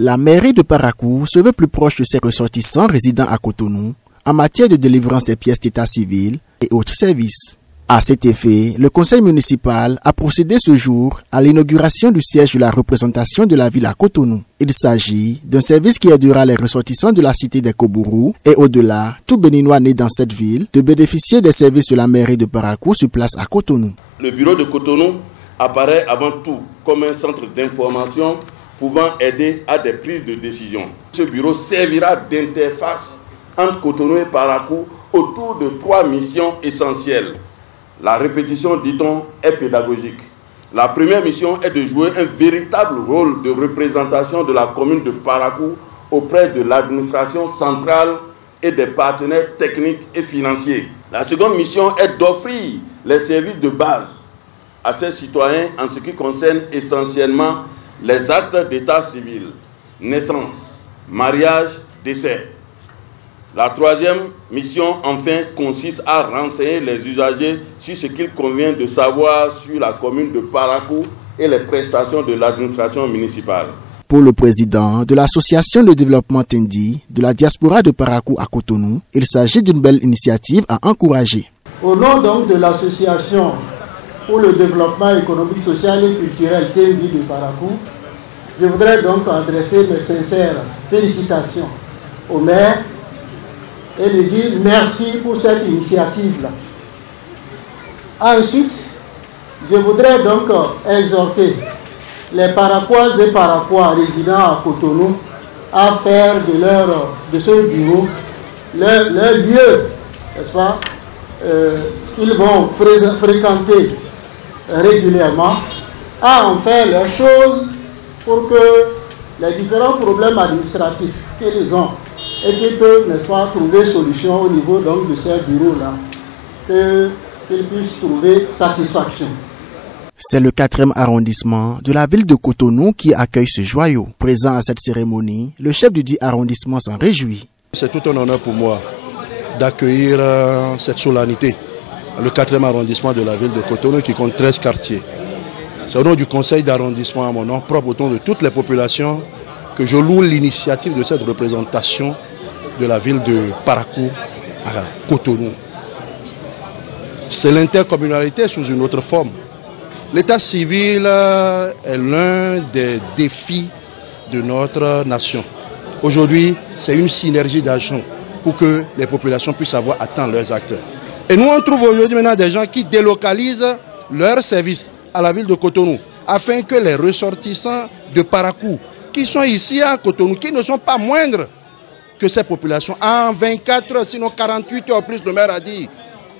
La mairie de Parakou se veut plus proche de ses ressortissants résidant à Cotonou en matière de délivrance des pièces d'état civil et autres services. À cet effet, le conseil municipal a procédé ce jour à l'inauguration du siège de la représentation de la ville à Cotonou. Il s'agit d'un service qui aidera les ressortissants de la cité des Kobourou et au-delà, tout béninois né dans cette ville, de bénéficier des services de la mairie de Parakou sur place à Cotonou. Le bureau de Cotonou apparaît avant tout comme un centre d'information pouvant aider à des prises de décision. Ce bureau servira d'interface entre Cotonou et Parakou autour de 3 missions essentielles. La répétition, dit-on, est pédagogique. La première mission est de jouer un véritable rôle de représentation de la commune de Parakou auprès de l'administration centrale et des partenaires techniques et financiers. La seconde mission est d'offrir les services de base à ces citoyens en ce qui concerne essentiellement les actes d'état civil, naissance, mariage, décès. La troisième mission, enfin, consiste à renseigner les usagers sur ce qu'il convient de savoir sur la commune de Parakou et les prestations de l'administration municipale. Pour le président de l'association de développement Tendi de la diaspora de Parakou à Cotonou, il s'agit d'une belle initiative à encourager. Au nom donc de l'association pour le développement économique, social et culturel Tendi de Parakou, je voudrais donc adresser mes sincères félicitations au maire et lui dire merci pour cette initiative-là. Ensuite, je voudrais donc exhorter les Paraquoises et Paraquois résidant à Cotonou à faire de ce bureau leur lieu, n'est-ce pas, qu'ils vont fréquenter régulièrement, à en faire leurs choses pour que les différents problèmes administratifs qu'ils ont et qu'ils peuvent, n'est-ce pas, trouver solution au niveau donc de ces bureaux-là, qu'ils puissent trouver satisfaction. C'est le 4e arrondissement de la ville de Cotonou qui accueille ce joyau. Présent à cette cérémonie, le chef du dit arrondissement s'en réjouit. C'est tout un honneur pour moi d'accueillir cette solennité, le 4e arrondissement de la ville de Cotonou qui compte 13 quartiers. C'est au nom du conseil d'arrondissement, à mon nom propre, au nom de toutes les populations, que je loue l'initiative de cette représentation de la ville de Parakou à Cotonou. C'est l'intercommunalité sous une autre forme. L'état civil est l'un des défis de notre nation. Aujourd'hui, c'est une synergie d'action pour que les populations puissent avoir atteint leurs actes. Et nous, on trouve aujourd'hui maintenant des gens qui délocalisent leurs services à la ville de Cotonou afin que les ressortissants de Parakou qui sont ici à Cotonou, qui ne sont pas moindres que ces populations, en 24 heures, sinon 48 heures plus, le maire a dit,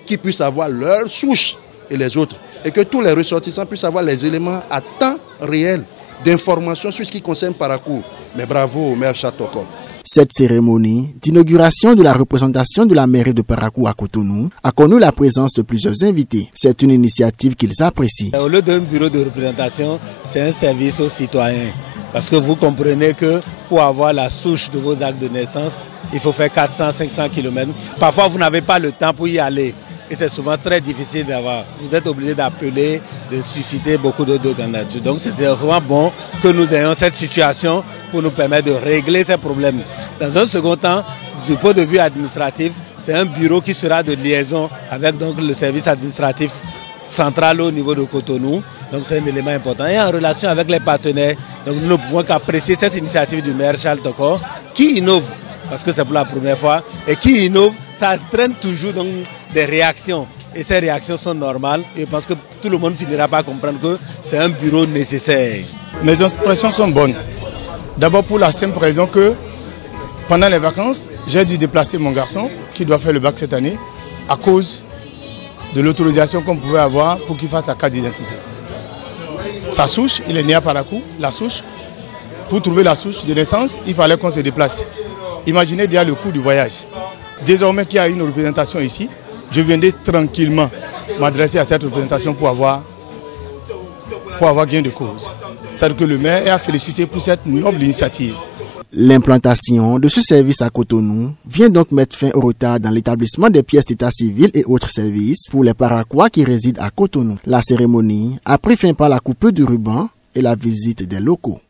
qu'ils puissent avoir leur souche et les autres. Et que tous les ressortissants puissent avoir les éléments à temps réel d'information sur ce qui concerne Parakou. Mais bravo au maire Chatoko. Cette cérémonie d'inauguration de la représentation de la mairie de Parakou à Cotonou a connu la présence de plusieurs invités. C'est une initiative qu'ils apprécient. Au lieu d'un bureau de représentation, c'est un service aux citoyens. Parce que vous comprenez que pour avoir la souche de vos actes de naissance, il faut faire 400-500 km. Parfois, vous n'avez pas le temps pour y aller. Et c'est souvent très difficile d'avoir. Vous êtes obligé d'appeler, de susciter beaucoup d'autres candidatures. Donc c'était vraiment bon que nous ayons cette situation pour nous permettre de régler ces problèmes. Dans un second temps, du point de vue administratif, c'est un bureau qui sera de liaison avec donc, le service administratif central au niveau de Cotonou. Donc c'est un élément important. Et en relation avec les partenaires, donc nous ne pouvons qu'apprécier cette initiative du maire Charles Tokor qui innove, parce que c'est pour la première fois, et qui innove, ça entraîne toujours donc, des réactions. Et ces réactions sont normales. Et je pense que tout le monde finira par comprendre que c'est un bureau nécessaire. Mes impressions sont bonnes. D'abord pour la simple raison que pendant les vacances, j'ai dû déplacer mon garçon qui doit faire le bac cette année à cause de l'autorisation qu'on pouvait avoir pour qu'il fasse la carte d'identité. Sa souche, il est né à Parakou, la souche. Pour trouver la souche de naissance, il fallait qu'on se déplace. Imaginez déjà le coût du voyage. Désormais qu'il y a une représentation ici, je viendrai tranquillement m'adresser à cette représentation pour avoir gain de cause. C'est-à-dire que le maire est à féliciter pour cette noble initiative. L'implantation de ce service à Cotonou vient donc mettre fin au retard dans l'établissement des pièces d'état civil et autres services pour les Paraquois qui résident à Cotonou. La cérémonie a pris fin par la coupe du ruban et la visite des locaux.